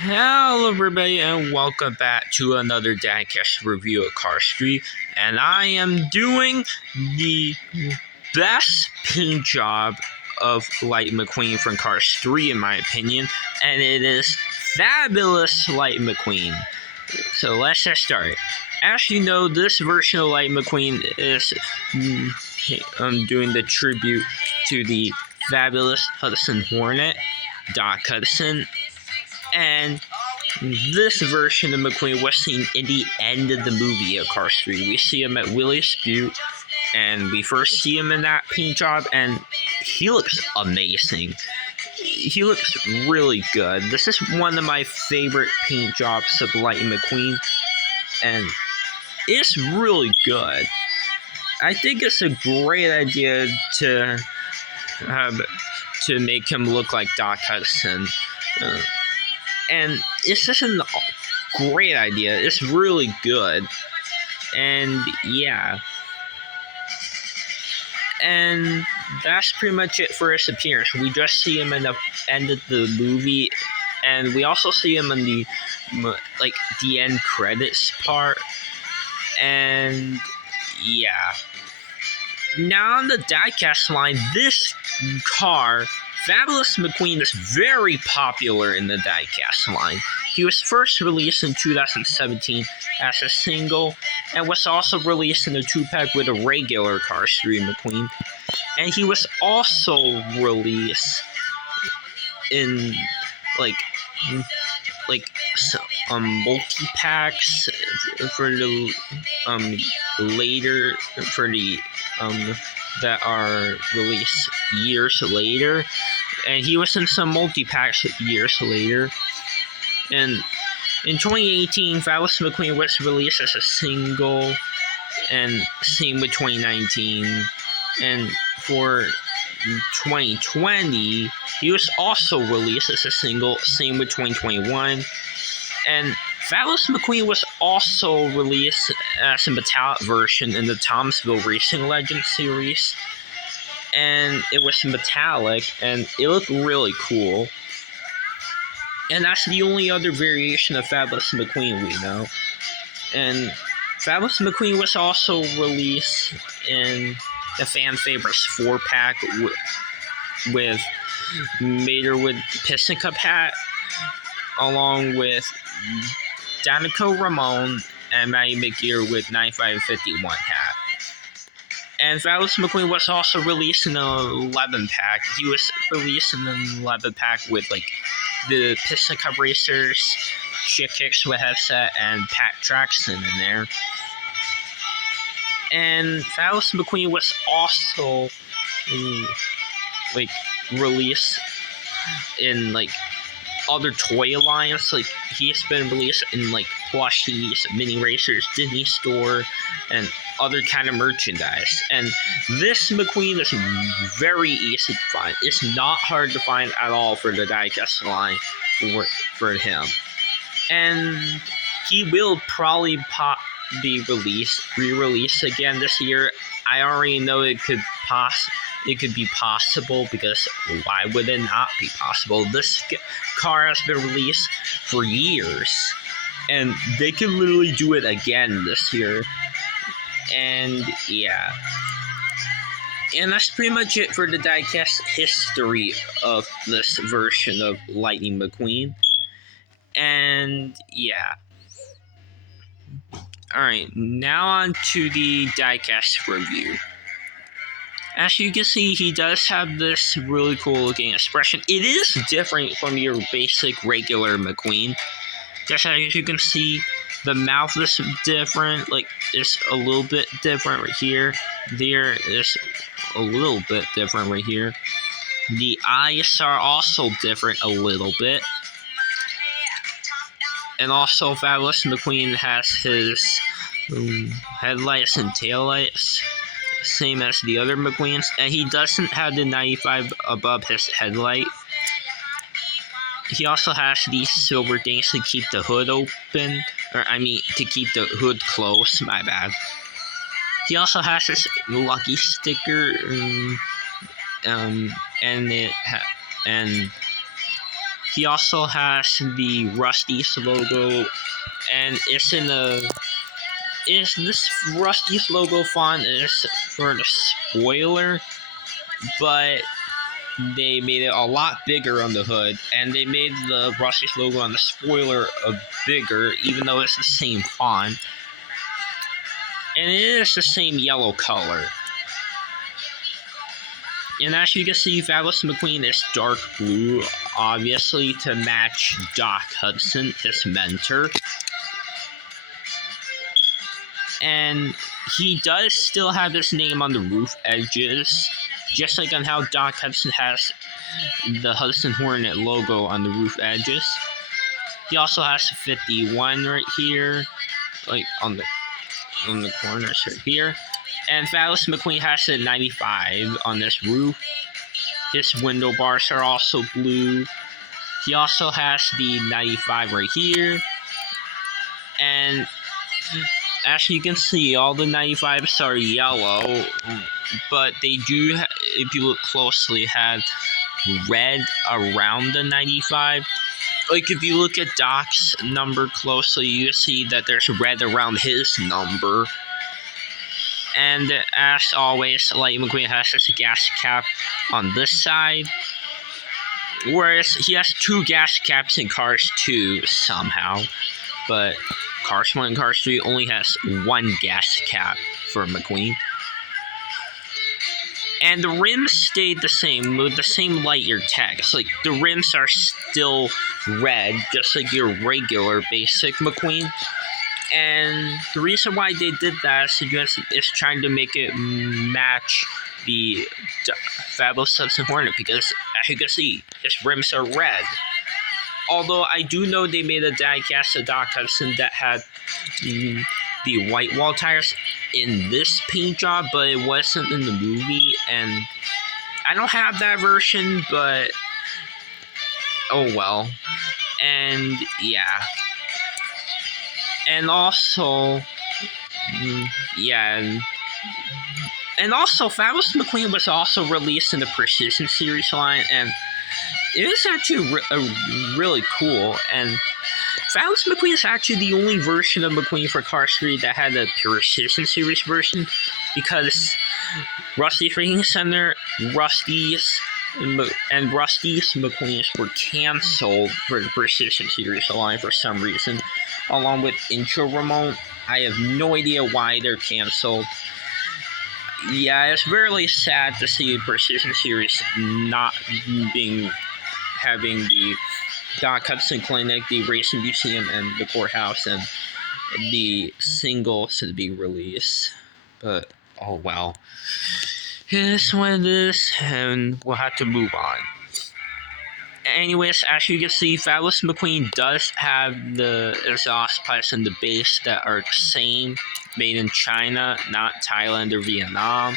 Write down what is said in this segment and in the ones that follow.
Hello everybody and welcome back to another Dadcast review of Cars 3, and I am doing the best paint job of Lightning McQueen from Cars 3 in my opinion, and it is fabulous Lightning McQueen. So let's get started. As you know, this version of Lightning McQueen is doing the tribute to the fabulous Hudson Hornet, Doc Hudson. And this version of McQueen was seen in the end of the movie of Cars 3. We see him at Willie's Butte, and we first see him in that paint job, and he looks amazing. He looks really good. This is one of my favorite paint jobs of Lightning McQueen, and it's really good. I think it's a great idea to make him look like Doc Hudson. And it's just a great idea. It's really good. And yeah. And that's pretty much it for his appearance. We just see him in the end of the movie. And we also see him in the end credits part. And yeah. Now on the diecast line, this car, Fabulous McQueen, is very popular in the diecast line. He was first released in 2017 as a single, and was also released in a 2-pack with a regular Cars 3 McQueen. And he was also released in multi-packs for the later for the that are released years later, and he was in some multi-packs years later. And in 2018, Fabulous McQueen was released as a single, and same with 2019. And for 2020, he was also released as a single, same with 2021. And Fabulous McQueen was also released as a metallic version in the Thomasville Racing Legends series. And it was metallic, and it looked really cool. And that's the only other variation of Fabulous McQueen we know. And Fabulous McQueen was also released in the Fan Favorites 4-pack with Mater with Piston Cup hat, along with Danica Ramon and Maddie McGear with 9551 hat. And Fabulous McQueen was also released in an 11-pack. He was released in an 11-pack with the Piston Cup Racers, Chick Hicks with headset, and Pat Traxton in there. And Fabulous McQueen was also released in other toy lines. He's been released in plushies, mini racers, Disney store, and other kind of merchandise. And this McQueen is very easy to find. It's not hard to find at all for the diecast line for him. And he will probably be re-released again this year. I already know it could be possible, because why would it not be possible? This car has been released for years, and they could literally do it again this year. And yeah. And that's pretty much it for the diecast history of this version of Lightning McQueen. And yeah. Alright, now on to the diecast review. As you can see, he does have this really cool looking expression. It is different from your basic regular McQueen. Just as you can see, the mouth is different. It's a little bit different right here. There is a little bit different right here. The eyes are also different a little bit. And also, Fabulous McQueen has his headlights and taillights, same as the other McQueens, and he doesn't have the 95 above his headlight. He also has these silver things to keep the hood open, to keep the hood closed, my bad. He also has this lucky sticker, and He also has the Rusty's logo, and it's in the this Rusty's logo font is for the spoiler, but they made it a lot bigger on the hood, and they made the Rusty's logo on the spoiler bigger, even though it's the same font, and it is the same yellow color. And as you can see, Fabulous McQueen is dark blue, obviously to match Doc Hudson, his mentor. And he does still have his name on the roof edges, just like on how Doc Hudson has the Hudson Hornet logo on the roof edges. He also has 51 right here, like on the corners right here. And Fabulous McQueen has a 95 on this roof. His window bars are also blue. He also has the 95 right here. And as you can see, all the 95s are yellow, but they do, if you look closely, have red around the 95. Like, if you look at Doc's number closely, you see that there's red around his number. And as always, Lightning McQueen has his gas cap on this side, whereas he has 2 gas caps in Cars 2 somehow, but Cars 1 and Cars 3 only has 1 gas cap for McQueen. And the rims stayed the same, with the same light year tags. Like, the rims are still red, just like your regular basic McQueen. And the reason why they did that is trying to make it match the Fabulous Hudson Hornet, because as you can see, his rims are red. Although I do know they made a die-cast of Doc Hudson that had the white wall tires in this paint job, but it wasn't in the movie, and I don't have that version, but oh well. And yeah. And also, and also, Fabulous McQueen was also released in the Precision Series line, and it is actually really cool. And Fabulous McQueen is actually the only version of McQueen for Cars 3 that had a Precision Series version, because Rusty Freaking Center, Rusty's McQueens were canceled for the Precision Series line for some reason, along with Intro Remote. I have no idea why they're canceled. Yeah, it's really sad to see Precision Series not having the Doc Hudson Clinic, the Racing Museum, and the Courthouse, and the singles to be released. But oh well. Here's what it is, and we'll have to move on. Anyways, as you can see, Fabulous McQueen does have the exhaust pipes and the base that are the same, made in China, not Thailand or Vietnam.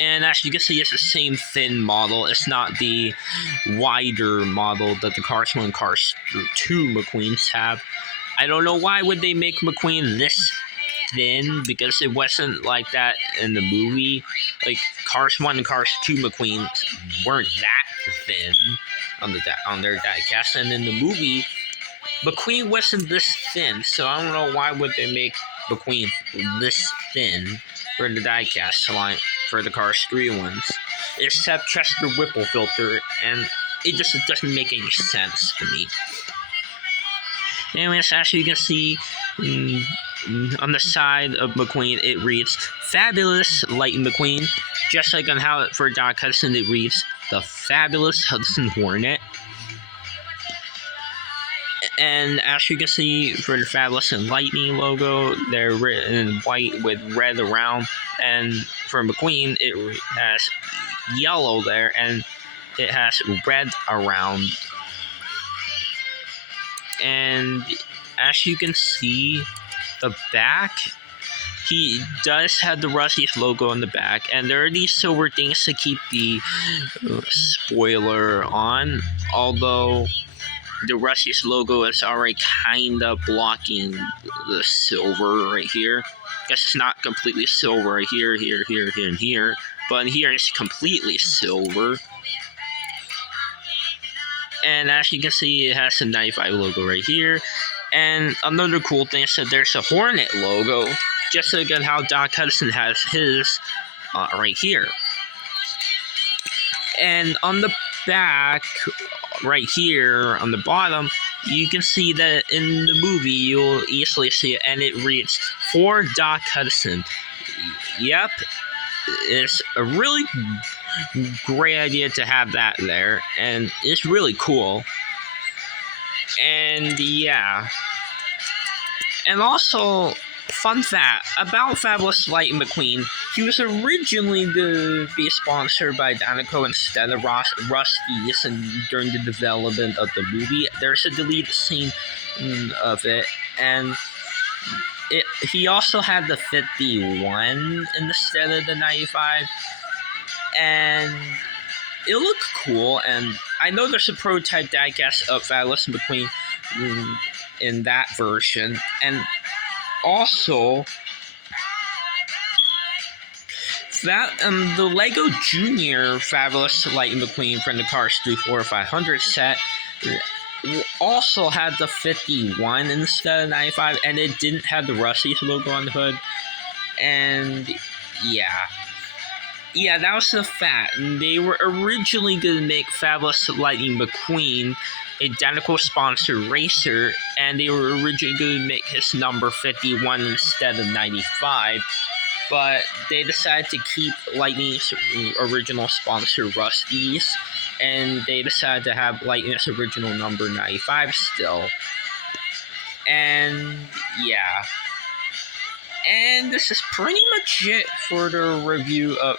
And as you can see, it's the same thin model. It's not the wider model that the Cars 1 and Cars 2 McQueens have. I don't know why would they make McQueen this thin, because it wasn't like that in the movie. Like, Cars 1 and Cars 2 McQueens weren't that thin on their diecast, and in the movie, McQueen wasn't this thin, so I don't know why would they make McQueen this thin for the diecast line for the Cars 3 ones, except Chester Whipple filter, and it just doesn't make any sense to me. Anyways, as you can see, on the side of McQueen, it reads Fabulous Lightning McQueen, just like on how for Doc Hudson it reads the Fabulous Hudson Hornet. And as you can see, for the Fabulous and Lightning logo, they're written in white with red around, and for McQueen, it has yellow there, and it has red around. And as you can see, the back, he does have the Rusty's logo on the back, and there are these silver things to keep the spoiler on, although the Rusty's logo is already kind of blocking the silver right here. I guess it's not completely silver right here, and here, but here it's completely silver. And as you can see, it has the 95 logo right here. And another cool thing is that there's a Hornet logo, just like how Doc Hudson has his right here. And on the back, right here on the bottom, you can see that in the movie you'll easily see it, and it reads for Doc Hudson. Yep, it's a really great idea to have that there, and it's really cool. And yeah, and also, fun fact about Fabulous Lightning McQueen, he was originally to be sponsored by Danico instead of Rusty's, and during the development of the movie, there's a deleted scene of it, and he also had the 51 instead of the 95, and it looked cool, and I know there's a prototype diecast of Fabulous McQueen in that version, and also that the Lego Junior Fabulous Lightning McQueen from the Cars 3, 4, 500 set also had the 51 instead of 95, and it didn't have the Rusty's logo on the hood. And yeah, that was the fact. They were originally going to make Fabulous Lightning McQueen identical sponsor racer, and they were originally going to make his number 51 instead of 95, but they decided to keep Lightning's original sponsor Rusty's, and they decided to have Lightning's original number 95 still. And yeah, and this is pretty much it for the review of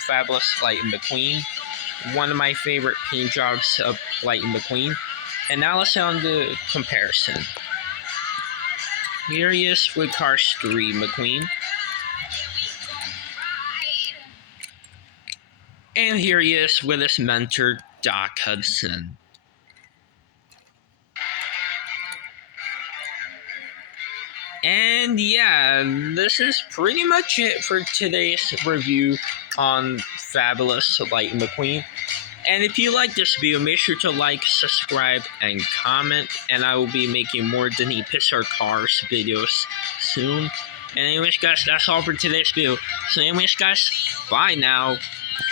Fabulous Lightning McQueen, one of my favorite paint jobs of Lightning McQueen. And now let's on the comparison. Here he is with Cars 3 McQueen. And here he is with his mentor, Doc Hudson. And yeah, this is pretty much it for today's review on Fabulous Lightning McQueen. And if you like this video, make sure to like, subscribe, and comment. And I will be making more Denny Pixar Cars videos soon. And anyways, guys, that's all for today's video. So anyways, guys, bye now.